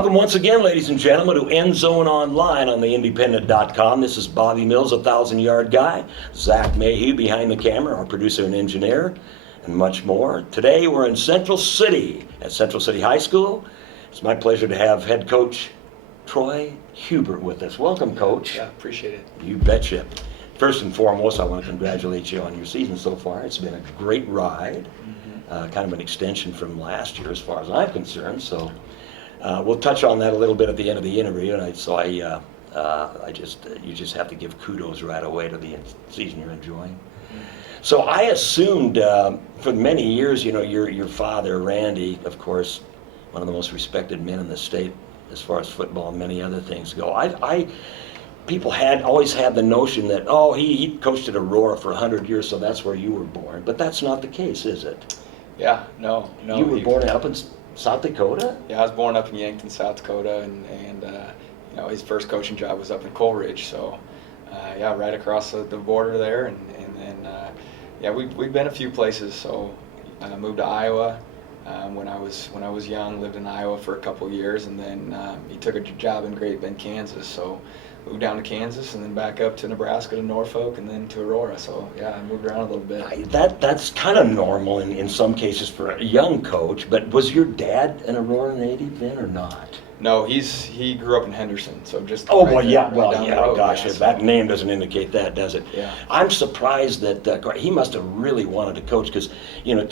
Welcome once again, ladies and gentlemen, to End Zone Online on theindependent.com. This is Bobby Mills, 1,000-yard guy. Zach Mayhew behind the camera, our producer and engineer, and much more. Today we're in Central City at Central City High School. It's my pleasure to have head coach Troy Huebert with us. Welcome, Coach. Yeah, appreciate it. You betcha. First and foremost, I want to congratulate you on your season so far. It's been a great ride, kind of an extension from last year as far as I'm concerned. So we'll touch on that a little bit at the end of the interview. And you just have to give kudos right away to the season you're enjoying. So I assumed for many years, you know, your father, Randy, of course, one of the most respected men in the state as far as football and many other things go. People had always had the notion that, oh, he coached at Aurora for 100 years, so that's where you were born. But that's not the case, is it? Yeah, no. You were born up in South Dakota? Yeah, I was born up in Yankton, South Dakota, and you know, his first coaching job was up in Coleridge. So, yeah, right across the border there, and yeah, we've been a few places. So, I moved to Iowa when I was young. Lived in Iowa for a couple of years, and then he took a job in Great Bend, Kansas. So, moved down to Kansas, and then back up to Nebraska to Norfolk, and then to Aurora. So, yeah, I moved around a little bit. That's kind of normal in some cases for a young coach. But was your dad an Aurora native then, or not? No, he grew up in Henderson, so just oh right well, there, yeah, right well, down yeah. the road, Gosh, yeah, so. that name doesn't indicate that, does it? Yeah. I'm surprised that he must have really wanted to coach because, you know,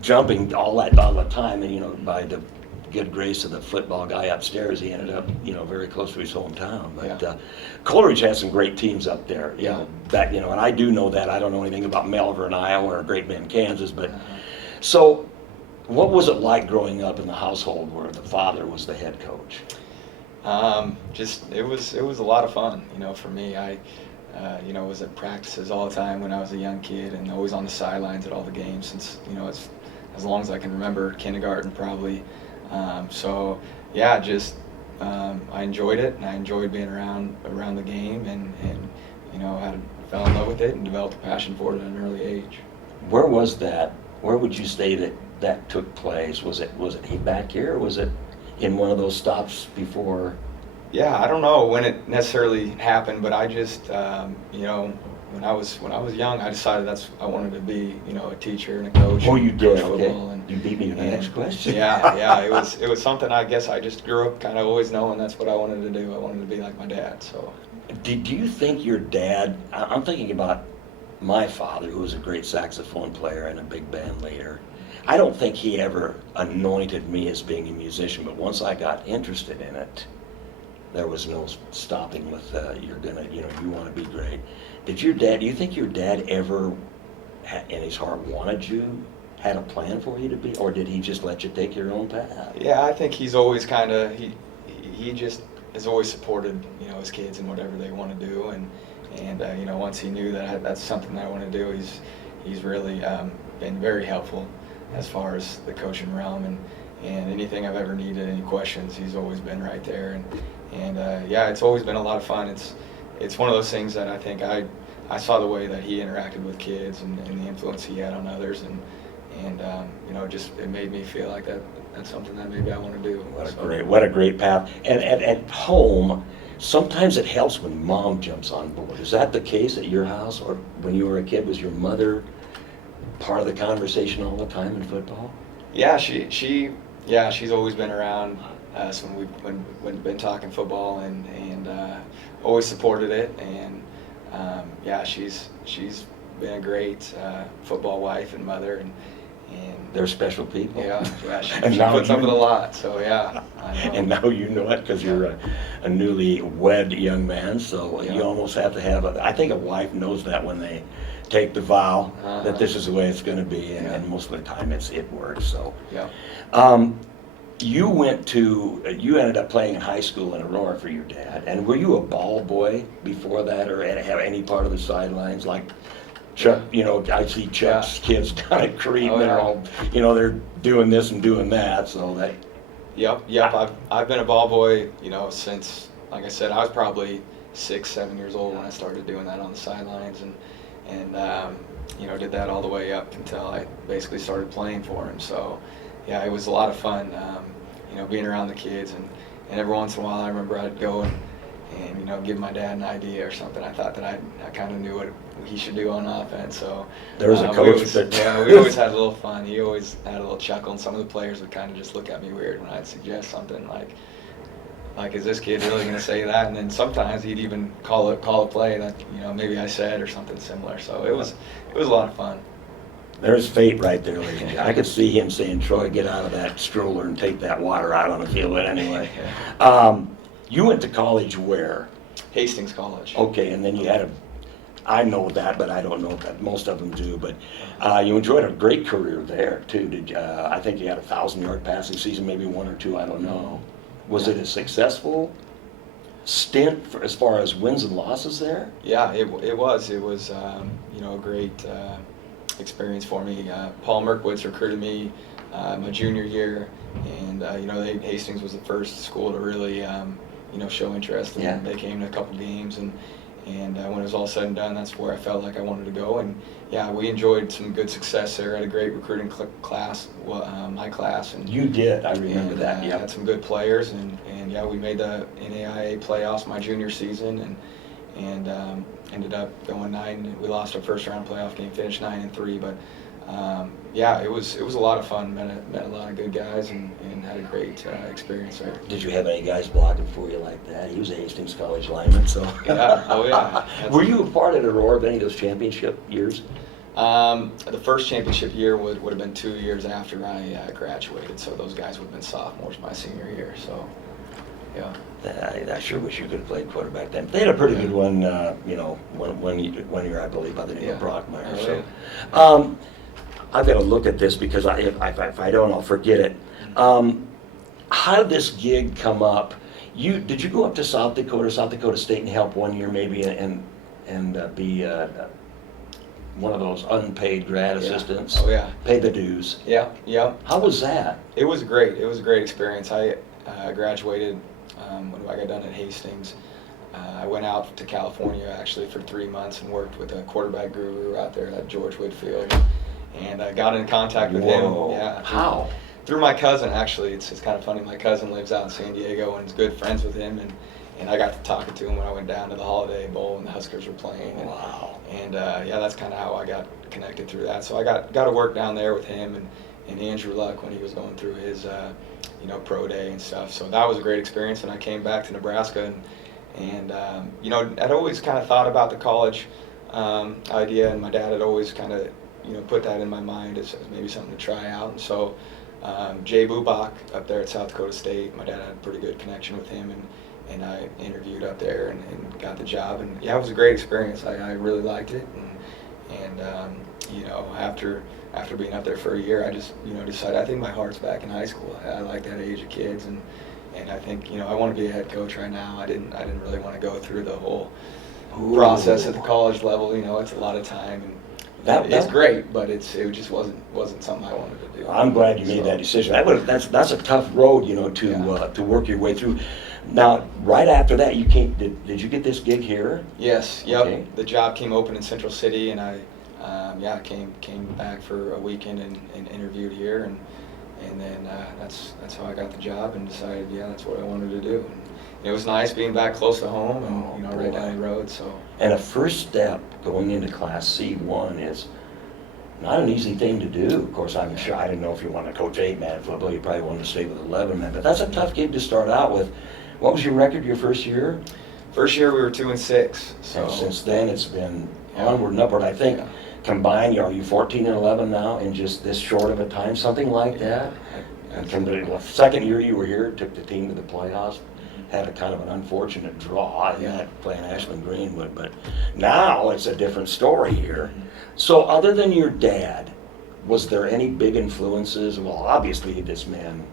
jumping all the time, and you know, by the good grace of the football guy upstairs, he ended up, you know, very close to his hometown. But Yeah. Coleridge has some great teams up there. You Yeah. know, that, you know, and I do know that. I don't know anything about Melbourne, Iowa, or Great Bend, Kansas, but so. What was it like growing up in the household where the father was the head coach? Just it was a lot of fun, you know, for me. I you know, was at practices all the time when I was a young kid, and always on the sidelines at all the games since, you know, as long as I can remember, kindergarten probably. So yeah, just I enjoyed it, and I enjoyed being around the game, and you know, fell in love with it and developed a passion for it at an early age. Where was that? Where would you say that took place? Was it back here, or was it in one of those stops before? Yeah, I don't know when it necessarily happened, but I just you know, when I was young, I decided I wanted to be, you know, a teacher and a coach. Oh, you did. Coach Okay. football, and you beat me to the next question. Yeah. It was something, I guess I just grew up kind of always knowing that's what I wanted to do. I wanted to be like my dad. So. Do you think your dad? I'm thinking about my father, who was a great saxophone player and a big band leader. I don't think he ever anointed me as being a musician, but once I got interested in it, there was no stopping with you're gonna, you know, you want to be great. Do you think your dad ever in his heart had a plan for you to be, or did he just let you take your own path? Yeah, I think he's always kind of, he just has always supported, you know, his kids and whatever they want to do, and you know, once he knew that that's something that I want to do, he's really been very helpful as far as the coaching realm, and anything I've ever needed, any questions, he's always been right there, and yeah, it's always been a lot of fun. It's one of those things that I think I saw the way that he interacted with kids and the influence he had on others, and you know, just it made me feel like that's something that maybe I want to do. What a great path. And at home, sometimes it helps when mom jumps on board. Is that the case at your house, or when you were a kid, was your mother part of the conversation all the time in football? Yeah, she's always been around us when we've been talking football, and always supported it, and yeah, she's been a great football wife and mother, and they're special people. Yeah, she And puts up with a lot, so yeah. I know. And now you know it because you're a newly wed young man, so you almost have to have I think a wife knows that when they take the vow that this is the way it's going to be, and most of the time it works. So yeah. You ended up playing in high school in Aurora for your dad, and were you a ball boy before that, or have any part of the sidelines like Chuck? You know, I see Chuck's kids down at Creed, and they're all, you know, they're doing this and doing that, so that. Yep. I've been a ball boy, you know, since, like I said, I was probably 6-7 years old when I started doing that on the sidelines, and you know, did that all the way up until I basically started playing for him. So yeah, it was a lot of fun, you know, being around the kids every once in a while I remember I'd go and you know, give my dad an idea or something. I thought that I kind of knew what he should do on offense. So there was a we coach always, that we always had a little fun. He always had a little chuckle, and some of the players would kind of just look at me weird when I'd suggest something like, is this kid really going to say that? And then sometimes he'd even call a play that, you know, maybe I said or something similar. So it was a lot of fun. There's fate right there, ladies and gentlemen. I could see him saying, Troy, get out of that stroller and take that water out on the field. But anyway, you went to college where? Hastings College. Okay, and then you had I know that, but I don't know that most of them do. But you enjoyed a great career there, too. I think you had a 1,000-yard passing season, maybe one or two, I don't know. Was it a successful stint as far as wins and losses there? Yeah, it was. It was, you know, a great experience for me. Paul Merkowitz recruited me my junior year, and you know, Hastings was the first school to really, you know, show interest. And yeah. They came to a couple games, and when it was all said and done, that's where I felt like I wanted to go. And yeah, we enjoyed some good success there. Had a great recruiting class, my class. And you did, I remember that. Yeah, had some good players, and yeah, we made the NAIA playoffs my junior season, and ended up going 9. We lost our first round playoff game, finished 9-3, but yeah, it was a lot of fun. Met a lot of good guys, and had a great experience there. Did you have any guys blocking for you like that? He was a Hastings College lineman, so. Yeah, oh yeah. Were you a part of the roar of any of those championship years? The first championship year would have been 2 years after I graduated, so those guys would have been sophomores my senior year. So, yeah. I sure wish you could have played quarterback then. They had a pretty good one, you know, one year, I believe, by the name of Brockmeyer. Oh, so, yeah. I've got to look at this because if I don't, I'll forget it. How did this gig come up? Did you go up to South Dakota State, and help one year maybe, and be one of those unpaid grad assistants? Oh yeah. Pay the dues. Yeah, yeah. How was that? It was great. It was a great experience. I graduated when I got done at Hastings. I went out to California actually for 3 months and worked with a quarterback guru out there at George Whitfield, and I got in contact with him. Yeah. How? Through my cousin, actually. It's kind of funny. My cousin lives out in San Diego and is good friends with him, and I got to talking to him when I went down to the Holiday Bowl and the Huskers were playing. And, wow. And yeah, that's kind of how I got connected through that. So I got to work down there with him and Andrew Luck when he was going through his you know, pro day and stuff. So that was a great experience. And I came back to Nebraska, and you know, I'd always kind of thought about the college idea, and my dad had always kind of, you know, put that in my mind as maybe something to try out. And so Jay Bubach up there at South Dakota State, my dad had a pretty good connection with him, and I interviewed up there and got the job. And yeah, it was a great experience. I really liked it, and you know, after being up there for a year, I just, you know, decided I think my heart's back in high school. I like that age of kids, and I think, you know, I want to be a head coach right now. I didn't really want to go through the whole process at the college level. You know, it's a lot to time, and it's great, but it just wasn't something I wanted to do. I'm glad you made that decision. That's a tough road, you know, to work your way through. Now, right after that, you came. Did you get this gig here? Yes. Yep. Okay. The job came open in Central City, and I came back for a weekend and interviewed here, and then that's how I got the job and decided, yeah, that's what I wanted to do. And it was nice being back close to home and, you know, right down the road. So. And a first step going into Class C1 is not an easy thing to do. Of course, I'm sure I didn't know if you wanted to coach 8-man football. You probably wanted to stay with 11-man, but that's a tough gig to start out with. What was your record your first year? First year we were 2-6. So and since then it's been onward and upward. I think combined, are you 14-11 now in just this short of a time, something like that? And from the second year you were here, took the team to the playoffs. Had a kind of an unfortunate draw in that playing Ashland Greenwood, but now it's a different story here. So other than your dad, was there any big influences? Well, obviously this man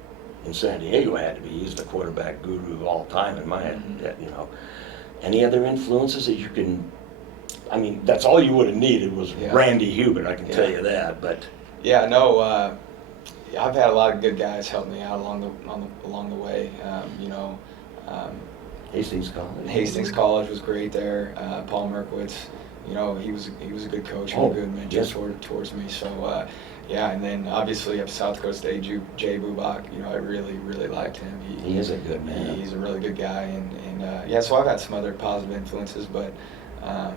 in San Diego had to be. He's the quarterback guru all time in my head, you know. Any other influences that you can, I mean, that's all you would have needed was Randy Huebert, I can tell you that, but. Yeah, no, I've had a lot of good guys help me out along the way, you know. Hastings College. Hastings College was great there. Paul Merkowitz, you know, he was a good coach and a good mentor towards me. So Yeah, and then obviously up South Dakota State, Jay Bubak, I really liked him. He is a good man. He's a really good guy, and yeah, so I've had some other positive influences, but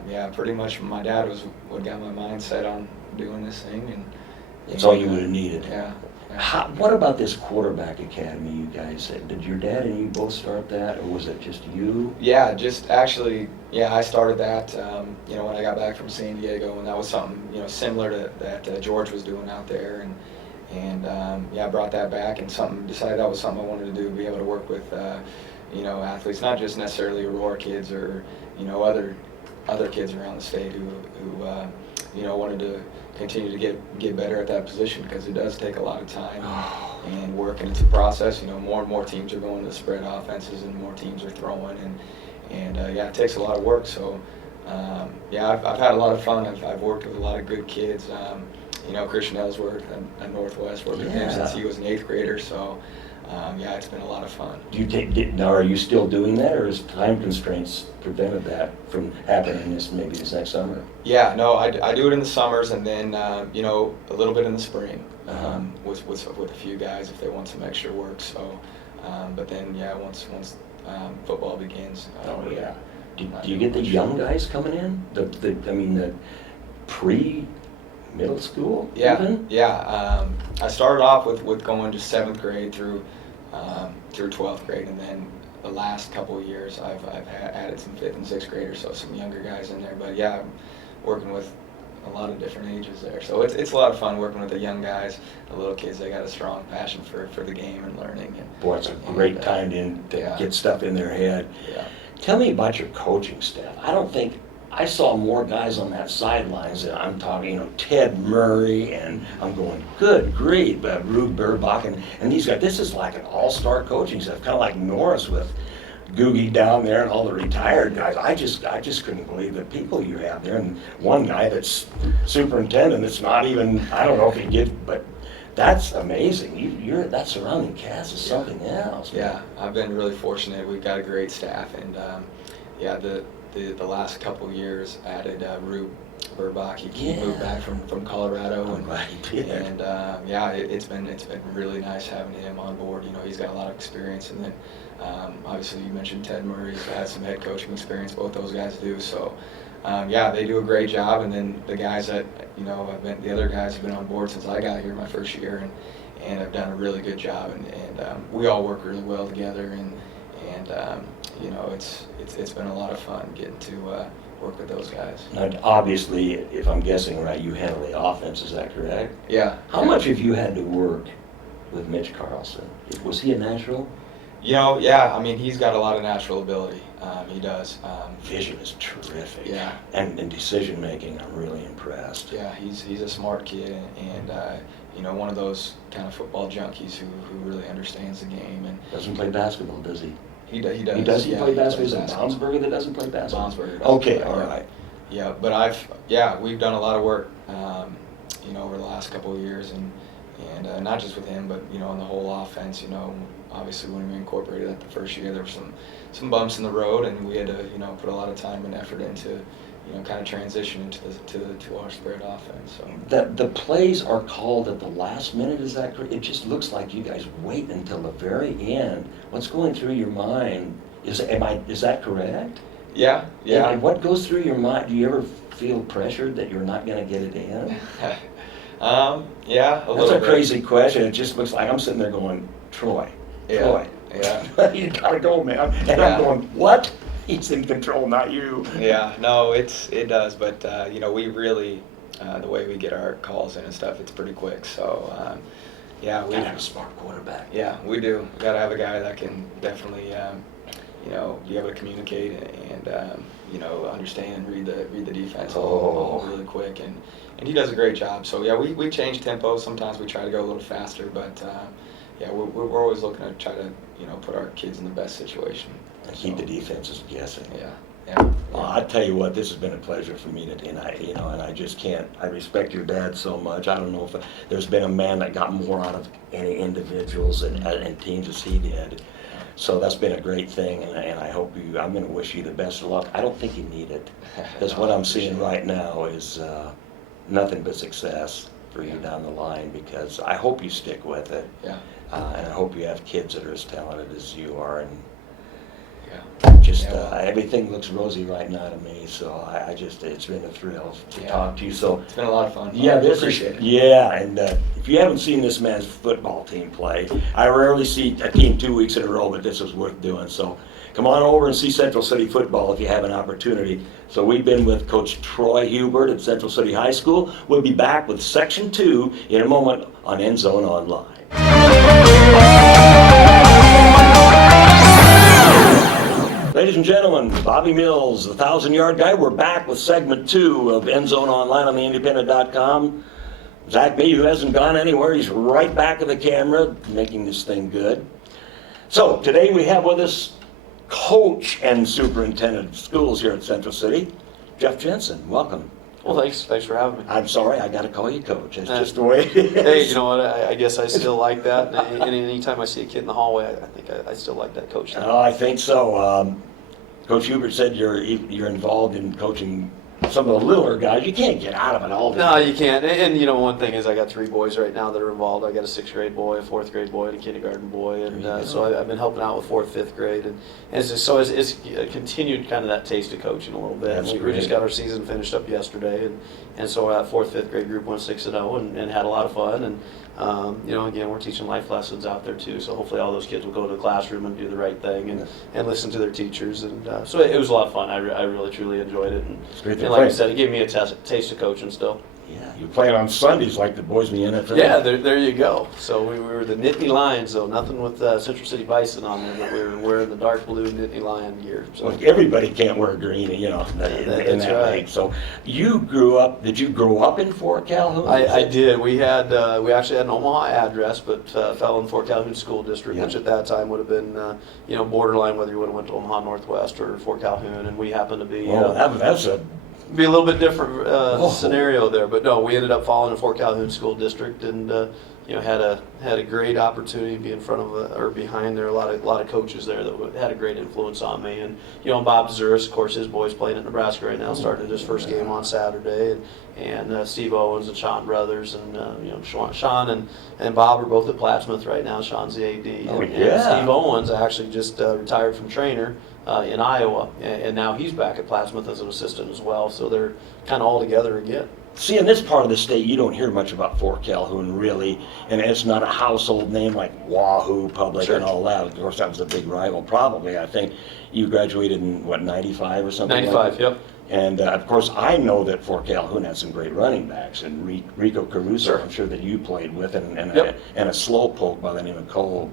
yeah, pretty much my dad was what got my mind set on doing this thing, and It's all you would have needed. Yeah. What about this quarterback academy you guys said? Did your dad and you both start that, or was it just you? Yeah, just actually, yeah, I started that, when I got back from San Diego, and that was something, similar to that George was doing out there, and yeah, I brought that back, and decided that was something I wanted to do, be able to work with, athletes, not just necessarily Aurora kids or, other kids around the state who wanted to continue to get better at that position, because it does take a lot of time and work, and it's a process. More and more teams are going to spread offenses, and more teams are throwing, and yeah, it takes a lot of work. So yeah, I've had a lot of fun. I've worked with a lot of good kids. Christian Ellsworth at Northwest, worked with him since he was an 8th grader. So yeah, it's been a lot of fun. Now, are you still doing that, or has time constraints prevented that from happening maybe this next summer? Yeah, no, I do it in the summers, and then a little bit in the spring with a few guys if they want some extra work. So, but then yeah, once football begins. Yeah. Do you get the young guys coming in? The pre-middle school? Yeah, even? yeah. I started off with going just 7th grade through 12th grade, and then the last couple of years I've added some 5th and 6th graders, so some younger guys in there. But yeah, I'm working with a lot of different ages there, so it's a lot of fun working with the young guys, the little kids. They got a strong passion for the game and learning. Boy, it's a great time to get stuff in their head. Yeah. Tell me about your coaching staff. I don't think I saw more guys on that sidelines than I'm talking, Ted Murray, and I'm going, good grief, Huebert, and these guys. This is like an all-star coaching staff, kind of like Norris with Googie down there and all the retired guys. I just couldn't believe the people you have there. And one guy that's superintendent that's not even, I don't know if he did, but that's amazing. That surrounding cast is something else. Man. Yeah, I've been really fortunate. We've got a great staff, and yeah, the last couple of years added Rube Burbach. He moved back from Colorado, and yeah, it's been really nice having him on board. He's got a lot of experience, and then obviously you mentioned Ted Murray. He's had some head coaching experience. Both those guys do. So yeah, they do a great job. And then the guys that the other guys have been on board since I got here my first year, and have done a really good job. And we all work really well together, and it's been a lot of fun getting to work with those guys. Now, obviously, if I'm guessing right, you handle the offense, is that correct? Yeah. How much have you had to work with Mitch Carlson? Was he a natural? Yeah, I mean, he's got a lot of natural ability. He does. Vision is terrific. Yeah. And decision making, I'm really impressed. Yeah, he's a smart kid, and one of those kind of football junkies who really understands the game. And doesn't play basketball, does he? He does. He does. He play basketball. Is it Brownsburger that doesn't play basketball? Brownsburger. Okay, all right. Yeah, but we've done a lot of work, over the last couple of years, and not just with him, but on the whole offense. Obviously when we incorporated that the first year, there were some bumps in the road, and we had to put a lot of time and effort into kind of transition to our spread offense. So The plays are called at the last minute, is that correct? It just looks like you guys wait until the very end. What's going through your mind? Is that correct? Yeah. And what goes through your mind? Do you ever feel pressured that you're not going to get it in? Yeah, a little bit. That's a crazy question. It just looks like I'm sitting there going, Troy. Yeah. You gotta go, man. And I'm going, what? He's in control, not you. Yeah, no, it does, but we really, the way we get our calls in and stuff, it's pretty quick. So yeah, we gotta have a smart quarterback. Yeah, we do. We gotta have a guy that can definitely be able to communicate and understand and read the defense all really quick, and he does a great job. So yeah, we change tempo. Sometimes we try to go a little faster, but yeah, we're always looking to try to put our kids in the best situation And keep the defenses guessing. Yeah. Well, I tell you what, this has been a pleasure for me today, and I just can't. I respect your dad so much. I don't know if there's been a man that got more out of any individuals and teams as he did. So that's been a great thing, and I hope I'm going to wish you the best of luck. I don't think you need it, because what I'm seeing right now is nothing but success. for you down the line, because I hope you stick with it. Yeah. And I hope you have kids that are as talented as you are. And Yeah. just Yeah, well. everything looks rosy right now to me. So I just, it's been a thrill to Yeah. talk to you. So It's been a lot of fun. yeah, this Appreciate it. Yeah, and if you haven't seen this man's football team play, I rarely see a team 2 weeks in a row, but this is worth doing. So come on over and see Central City football if you have an opportunity. So we've been with Coach Troy Huebert at Central City High School. We'll be back with Section 2 in a moment on End Zone Online. Ladies and gentlemen, Bobby Mills, the 1,000-yard guy. We're back with segment 2 of End Zone Online on theindependent.com. Zach B, who hasn't gone anywhere, he's right back of the camera, making this thing good. So today we have with us coach and superintendent of schools here at Central City, Jeff Jensen. Welcome. Well, thanks for having me. I'm sorry, I got to call you coach. It's just the way it is. Hey, you know what? I guess I still like that. And anytime I see a kid in the hallway, I think I still like that coach thing. Oh, I think so. Coach Huebert said you're involved in coaching some of the littler guys. You can't get out of it all the No, time. you can't. And you know, one thing is I got 3 boys right now that are involved. I got a 6th grade boy, a 4th grade boy, and a kindergarten boy. And so I've been helping out with 4th, 5th grade. And it's continued kind of that taste of coaching a little bit. That's We great. just got our season finished up yesterday. And so that 4th, 5th grade group went 6-0 and had a lot of fun. And you know, again, we're teaching life lessons out there too, so hopefully all those kids will go to the classroom and do the right thing and listen to their teachers. And so it was a lot of fun. I really, truly enjoyed it. It's great to And like play. I said, it gave me a taste of coaching still. Yeah, you play it on Sundays like the boys in the NFL. Yeah, there you go. So we were the Nittany Lions, though. Nothing with Central City Bison on there, but we were wearing the dark blue Nittany Lion gear. So. Well, everybody can't wear green, you know, in That's that right. league. So you grew up, did you grow up in Fort Calhoun? I did. We actually had an Omaha address, but fell in Fort Calhoun School District, Yeah. which at that time would have been, you know, borderline whether you would have went to Omaha Northwest or Fort Calhoun, and we happened to be Well, that's a, be a little bit different scenario there. But no, we ended up falling in Fort Calhoun School District, and you know, had a great opportunity to be in front of or behind there. A lot of coaches there that had a great influence on me. And you know, Bob Zuris, of course, his boy's playing at Nebraska right now, started his first game on Saturday, and Steve Owens and Sean Brothers, and you know, Sean and Bob are both at Plattsmouth right now. Sean's the AD. Oh, and yeah. Steve Owens actually just retired from trainer in Iowa, and now he's back at Plattsmouth as an assistant as well. So they're kind of all together again. see, in this part of the state, you don't hear much about Fort Calhoun, really, and it's not a household name like Wahoo Public Sure. and all that. Of course, that was a big rival, probably. I think you graduated in, what, 95 or something? 95, like that? yep. And of course, I know that Fort Calhoun had some great running backs, and Rico Caruso, Sure. I'm sure that you played with, and Yep. a slowpoke by the name of Cole.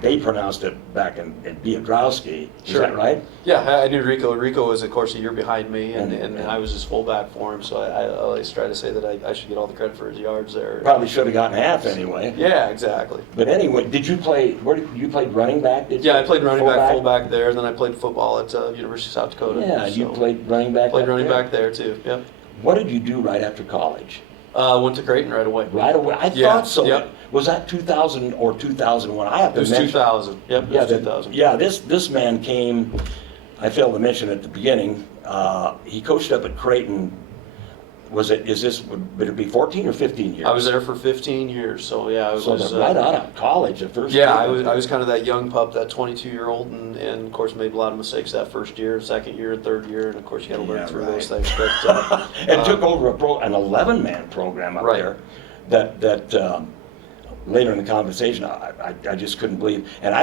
They pronounced it back in Biedrowski. Is Sure. that right? Yeah, I knew Rico. Rico was, of course, a year behind me, and And- I was his fullback for him. So I always try to say that I should get all the credit for his yards there. Probably should have gotten half anyway. Yeah, exactly. But anyway, did you play? You played running back? Did you? Yeah, I played running back, fullback there, and then I played football at University of South Dakota. Yeah, you so played running back. played running there? back there too. Yep. What did you do right after college? Went to Creighton right away. Right away. I Yeah, thought so. yep. Was that 2000 or 2001? I have It to was mention. 2000. Yep, it Yeah, was 2000. yeah. This man came. I failed to mention at the beginning. He coached up at Creighton. Would it be 14 or 15 years? I was there for 15 years, so yeah, I was. So they're right out of college, the first. Yeah, year. I was kind of that young pup, that 22-year-old, and of course made a lot of mistakes that first year, second year, third year, and of course you got to learn Yeah, through right. those things. But and took over an 11-man program up Right. there that later in the conversation I just couldn't believe. And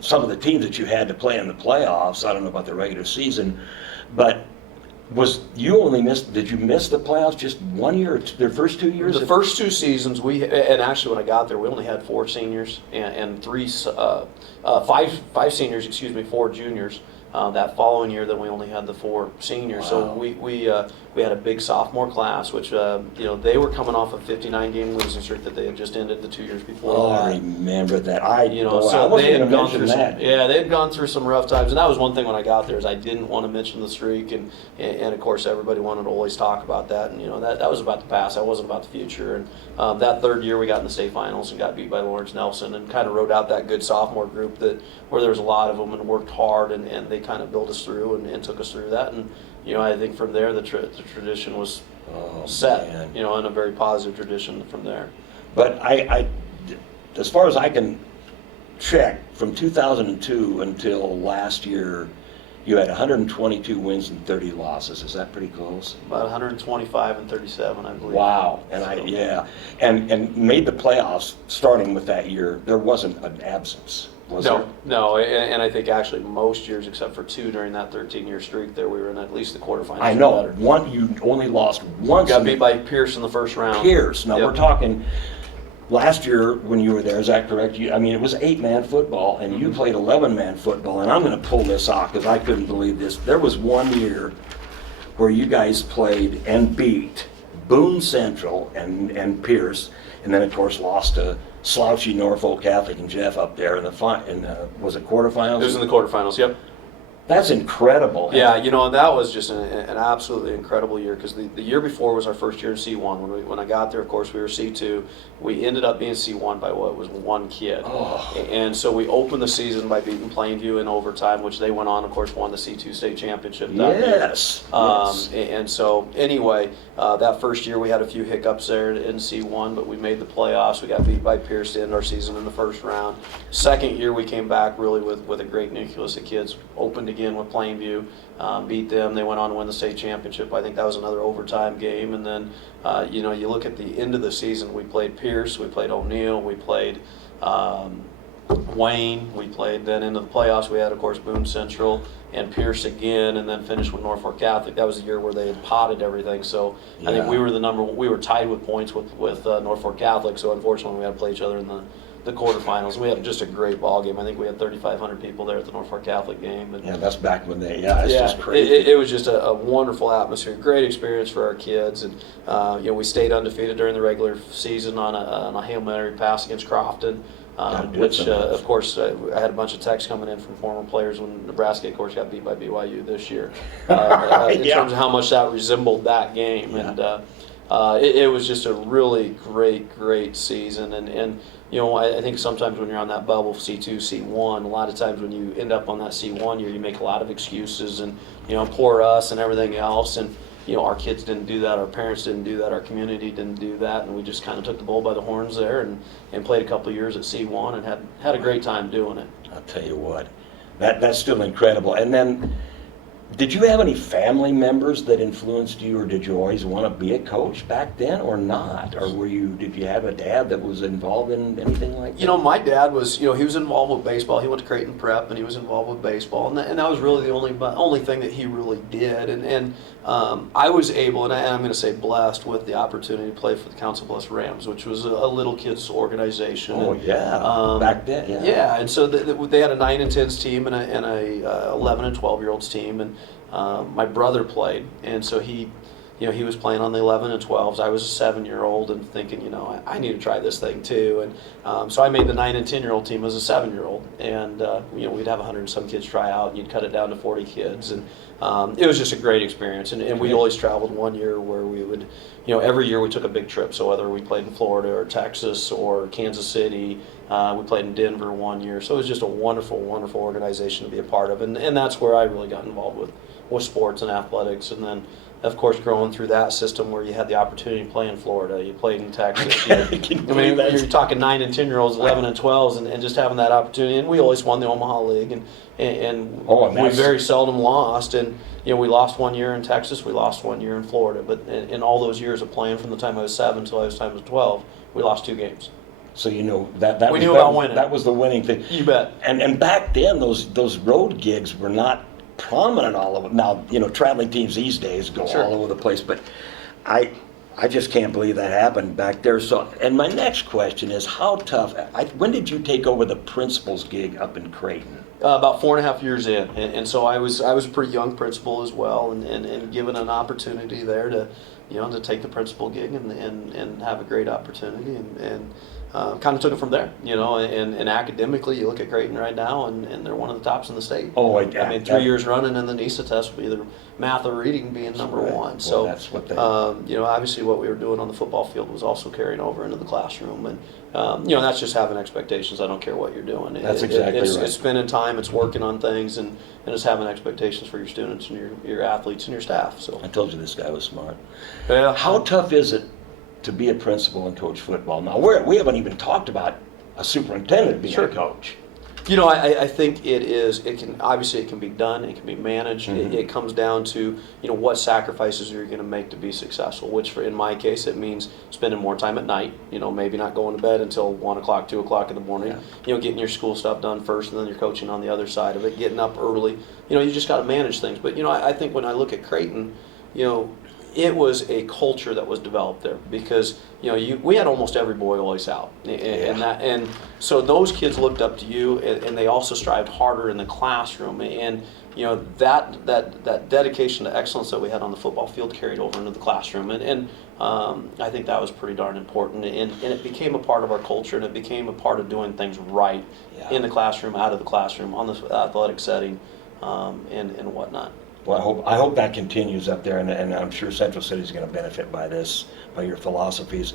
some of the teams that you had to play in the playoffs, I don't know about the regular season, but did you miss the playoffs just 1 year or their first 2 years? the first 2 seasons and actually when I got there, we only had 4 seniors and 5 seniors, 4 juniors. That following year, then we only had the 4 seniors. Wow. So we had a big sophomore class, which they were coming off a 59-game losing streak that they had just ended the 2 years before. Oh, that. I remember that. So I wasn't they had gonna gone mention through that. they had gone through some rough times, and that was one thing when I got there is I didn't want to mention the streak, and of course everybody wanted to always talk about that, and that was about the past. That wasn't about the future. And that third year we got in the state finals and got beat by Lawrence Nelson, and kind of rode out that good sophomore group where there was a lot of them and worked hard, and they kind of built us through and took us through that, and I think from there the tradition was set, man. you know, in a very positive tradition from there. But as far as I can check, from 2002 until last year, you had 122 wins and 30 losses. Is that pretty close? About 125 and 37, I believe. Wow. And made the playoffs starting with that year. There wasn't an absence, was there? No, and I think actually most years except for 2 during that 13-year streak there, we were in at least the quarterfinals. I know. Better. You only lost once. Got beat by Pierce in the first round. Pierce. Now Yep. we're talking. Last year, when you were there, is that correct? It was 8-man football, and you played 11-man football. And I'm going to pull this off because I couldn't believe this. There was one year where you guys played and beat Boone Central and Pierce, and then of course lost to slouchy Norfolk Catholic and Jeff up there in the was it quarterfinals? It was in the quarterfinals. Yep. That's incredible. Yeah, you know, that was just an absolutely incredible year because the year before was our first year in C1. When I got there, of course, we were C2. We ended up being C1 by what was 1 kid. Oh. And so we opened the season by beating Plainview in overtime, which they went on, of course, won the C2 state championship that year. Yes. And so anyway, that first year we had a few hiccups there in C1, but we made the playoffs. We got beat by Pierce to end our season in the first round. Second year we came back really with a great nucleus of kids. Opened again with Plainview, beat them. They went on to win the state championship. I think that was another overtime game. And then, you know, you look at the end of the season, we played Pierce, we played O'Neill, we played Wayne, we played then into the playoffs. We had, of course, Boone Central and Pierce again, and then finished with Norfolk Catholic. That was the year where they had potted everything. So I think we were tied with points with Norfolk Catholic. So unfortunately, we had to play each other in the quarterfinals. We had just a great ball game. I think we had 3,500 people there at the Norfolk Catholic game. And Yeah, that's back when it's just crazy. It was just a wonderful atmosphere, great experience for our kids, and you know, we stayed undefeated during the regular season on a Hail Mary pass against Crofton. Which, of course, I had a bunch of texts coming in from former players when Nebraska, of course, got beat by BYU this year. In terms of how much that resembled that game. Yeah. And it was just a really great season. And you know, I think sometimes when you're on that bubble, C2, C1, a lot of times when you end up on that C1 year, you make a lot of excuses and, you know, poor us and everything else. And, you know, our kids didn't do that, our parents didn't do that, our community didn't do that, and we just kind of took the bull by the horns there and played a couple of years at C1 and had a great time doing it. I'll tell you what, that's still incredible. And then, did you have any family members that influenced you, or did you always want to be a coach back then, or not? Or did you have a dad that was involved in anything like that? You know, my dad was, you know, he was involved with baseball. He went to Creighton Prep, and he was involved with baseball, and that was really the only thing that he really did. And I was able, and I'm going to say blessed, with the opportunity to play for the Council Bluffs Rams, which was a little kids organization. Oh, yeah, back then, yeah. Yeah, and so they had a 9 and 10s team and a 11 and 12-year-olds team, and my brother played, and so he was playing on the 11 and 12s. I was a 7-year-old and thinking, you know, I need to try this thing too. And so I made the 9 and 10-year-old team as a 7-year-old. And, you know, we'd have 100 and some kids try out, and you'd cut it down to 40 kids. And it was just a great experience. And we always traveled one year where we would, you know, every year we took a big trip. So whether we played in Florida or Texas or Kansas City, we played in Denver one year. So it was just a wonderful organization to be a part of. And that's where I really got involved with sports and athletics. And then, of course, growing through that system where you had the opportunity to play in Florida, you played in Texas. You're talking 9 and 10-year-olds, 11 and 12s, and just having that opportunity. And we always won the Omaha League, and we very seldom lost. And you know, we lost one year in Texas, we lost one year in Florida. But in all those years of playing, from the time I was 7 until I was 12, we lost 2 games. So you know that we knew about winning. That was the winning thing. You bet. And back then, those road gigs were not prominent all over. Now, you know, traveling teams these days go all over the place, but I just can't believe that happened back there. So, and my next question is, how tough? When did you take over the principal's gig up in Creighton? About 4.5 years in, and so I was a pretty young principal as well, and given an opportunity there to, you know, to take the principal gig and have a great opportunity, and kind of took it from there, and academically, you look at Creighton right now, and they're one of the tops in the state. Oh, I mean, 3 years running in the NISA test with either math or reading being number right. one. Well, So, that's what they. obviously what we were doing on the football field was also carrying over into the classroom, and that's just having expectations. I don't care what you're doing. That's exactly right. It's spending time, it's working on things, and it's having expectations for your students and your athletes and your staff. So I told you this guy was smart. yeah. How tough is it to be a principal and coach football? Now, we haven't even talked about a superintendent being Sure. a coach. I think it can be done, it can be managed. Mm-hmm. It comes down to, what sacrifices are you going to make to be successful, which in my case, it means spending more time at night, maybe not going to bed until 1 o'clock, 2 o'clock in the morning, getting your school stuff done first, and then you're coaching on the other side of it, getting up early. You just got to manage things. But, I think when I look at Creighton, it was a culture that was developed there because we had almost every boy always out, and so those kids looked up to you, and they also strived harder in the classroom, and that dedication to excellence that we had on the football field carried over into the classroom, and I think that was pretty darn important, and it became a part of our culture, and it became a part of doing things right in the classroom, out of the classroom, on the athletic setting, and whatnot. Well, I hope that continues up there, and I'm sure Central City is going to benefit by this, by your philosophies.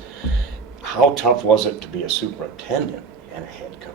How tough was it to be a superintendent and a head coach?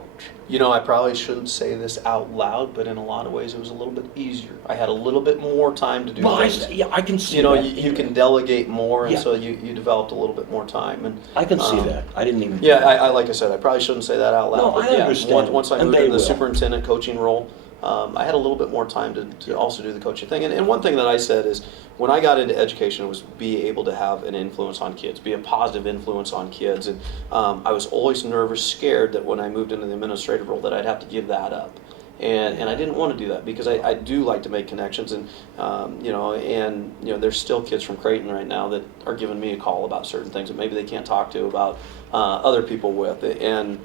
I probably shouldn't say this out loud, but in a lot of ways it was a little bit easier. I had a little bit more time to do things. I can see that. that. You can delegate more, and so you developed a little bit more time. And I can see that. I didn't even. Yeah, I like I said, I probably shouldn't say that out loud. No, but I understand. Once I moved into the superintendent coaching role, I had a little bit more time to also do the coaching thing. And one thing that I said is, when I got into education, was be able to have an influence on kids, be a positive influence on kids. And I was always nervous, scared that when I moved into the administrative role that I'd have to give that up. And I didn't want to do that because I do like to make connections. And, there's still kids from Creighton right now that are giving me a call about certain things that maybe they can't talk to about other people with. And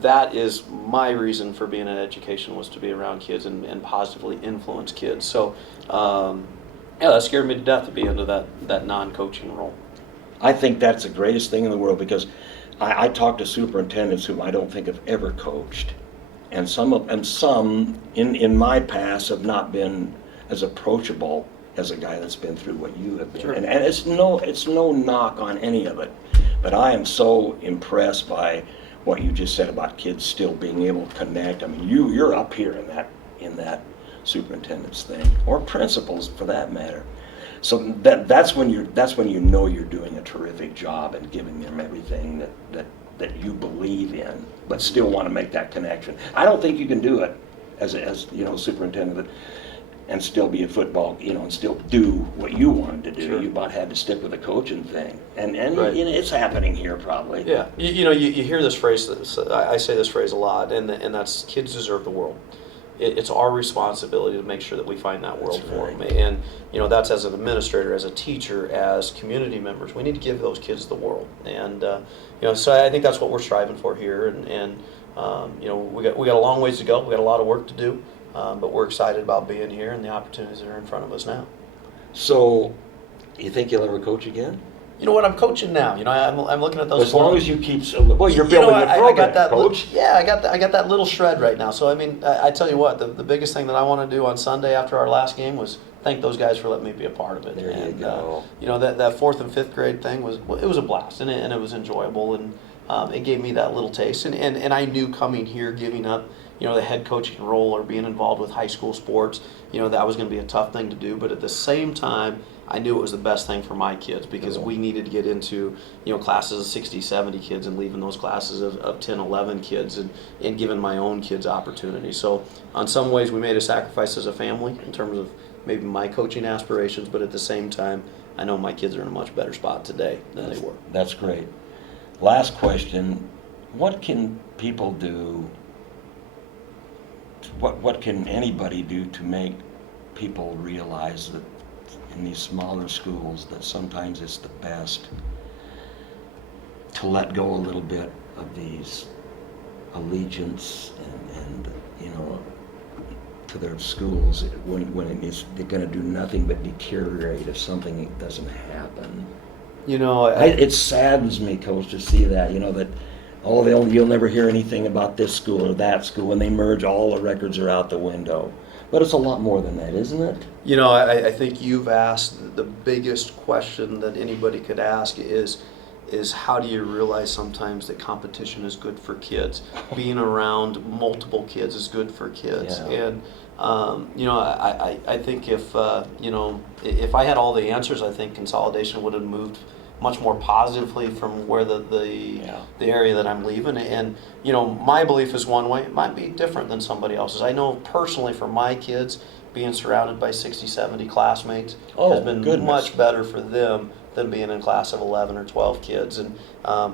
that is my reason for being in education, was to be around kids and positively influence kids. So, that scared me to death to be into that non-coaching role. I think that's the greatest thing in the world, because I talk to superintendents whom I don't think have ever coached, and some in my past have not been as approachable as a guy that's been through what you have been. Sure. And it's no knock on any of it, but I am so impressed by what you just said about kids still being able to connect. I mean, you're up here in that superintendent's thing, or principals for that matter. So that's when you know you're doing a terrific job and giving them everything that you believe in, but still want to make that connection. I don't think you can do it as superintendent and still be a football, and still do what you wanted to do. Sure. You about had to stick with the coaching thing, and Right. it's happening here probably. Yeah, you hear this phrase. I say this phrase a lot, and that's kids deserve the world. It's our responsibility to make sure that we find that world That's for right. them. And that's as an administrator, as a teacher, as community members. We need to give those kids the world. And so I think that's what we're striving for here. And we got a long ways to go. We got a lot of work to do. But we're excited about being here and the opportunities that are in front of us now. So, you think you'll ever coach again? You know what? I'm coaching now. I'm looking at those. As long as you keep, well, you're building a program, I got that, coach. I got that little shred right now. So I mean, I tell you what, the biggest thing that I want to do on Sunday after our last game was thank those guys for letting me be a part of it. There you go. That 4th and 5th grade thing was a blast, and it was enjoyable, and it gave me that little taste. And I knew coming here, giving up the head coaching role or being involved with high school sports, that was going to be a tough thing to do. But at the same time, I knew it was the best thing for my kids, because we needed to get into classes of 60, 70 kids, and leaving those classes of 10, 11 kids, and giving my own kids opportunity. So on some ways we made a sacrifice as a family in terms of maybe my coaching aspirations, but at the same time I know my kids are in a much better spot today than they were. That's great. Last question, what can people do, what can anybody do to make people realize that in these smaller schools that sometimes it's the best to let go a little bit of these allegiance and to their schools when they're going to do nothing but deteriorate if something doesn't happen? You know, It saddens me, Coach, to see that, that Oh, you'll never hear anything about this school or that school. When they merge, all the records are out the window. But it's a lot more than that, isn't it? You know, I think you've asked the biggest question that anybody could ask is how do you realize sometimes that competition is good for kids? Being around multiple kids is good for kids. Yeah. And, you know, I think if, you know, if I had all the answers, I think consolidation would have moved much more positively from where the area that I'm leaving. And, you know, my belief is one way. It might be different than somebody else's. I know personally for my kids, being surrounded by 60, 70 classmates has been much better for them than being in a class of 11 or 12 kids. And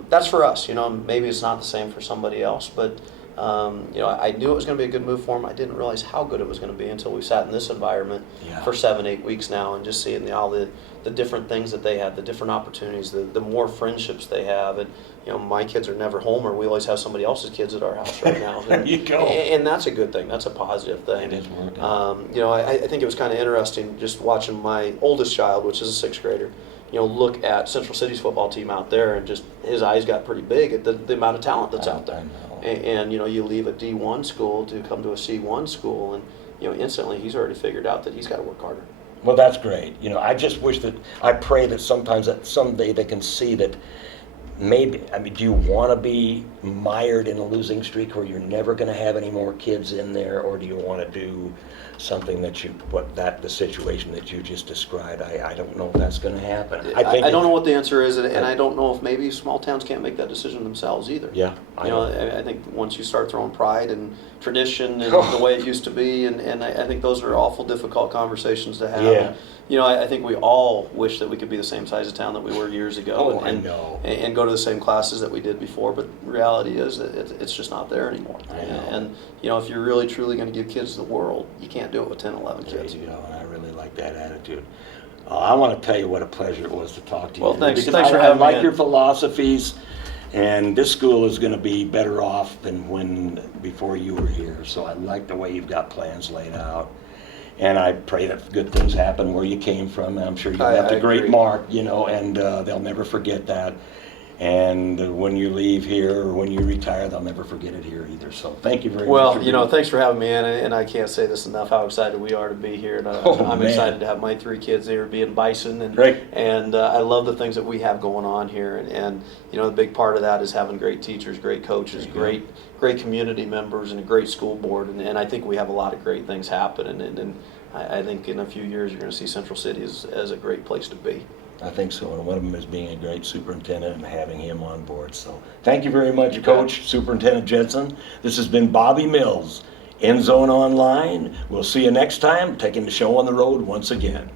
that's for us. You know, maybe it's not the same for somebody else, but you know, I knew it was going to be a good move for them. I didn't realize how good it was going to be until we sat in this environment for 7-8 weeks now, and just seeing all the different things that they have, the different opportunities, the more friendships they have. And you know, my kids are never home, or we always have somebody else's kids at our house right now. There you go. And that's a good thing. That's a positive thing. It is working. You know, I think it was kind of interesting just watching my oldest child, which is a 6th grader, you know, look at Central City's football team out there, and just his eyes got pretty big at the amount of talent that's out there. And you know, you leave a D1 school to come to a C1 school, and you know, instantly he's already figured out that he's got to work harder. Well, that's great. You know, I just wish that, I pray that sometimes, that someday they can see that maybe, I mean, do you want to be mired in a losing streak where you're never going to have any more kids in there, or do you want to do something that the situation that you just described? I don't know if that's going to happen. I don't know what the answer is, and I don't know if maybe small towns can't make that decision themselves either. Yeah. You know, I think once you start throwing pride and tradition and the way it used to be, and I think those are awful difficult conversations to have. Yeah. And, you know, I think we all wish that we could be the same size of town that we were years ago, I know. and go to the same classes that we did before. But reality is that it's just not there anymore. I know. And you know, if you're really truly going to give kids the world, you can't do it with 10, 11 kids. There you go, and I really like that attitude. I want to tell you what a pleasure it was to talk to you. Well, thanks. Because Thanks for having me. I like in. your philosophies, and this school is going to be better off than before you were here. So I like the way you've got plans laid out. And I pray that good things happen where you came from. I'm sure you left a great mark, you know, and they'll never forget that. And when you leave here, or when you retire, they'll never forget it here either. So thank you very much. Well, you know, thanks for having me in, and I can't say this enough how excited we are to be here. And I'm excited to have my 3 kids here, be in Bison, and I love the things that we have going on here. And you know, the big part of that is having great teachers, great coaches, great community members, and a great school board. And I think we have a lot of great things happening. And I think in a few years you're going to see Central City as a great place to be. I think so, and one of them is being a great superintendent and having him on board. So thank you very much, Coach, Superintendent Jensen. This has been Bobby Mills, End Zone Online. We'll see you next time, taking the show on the road once again.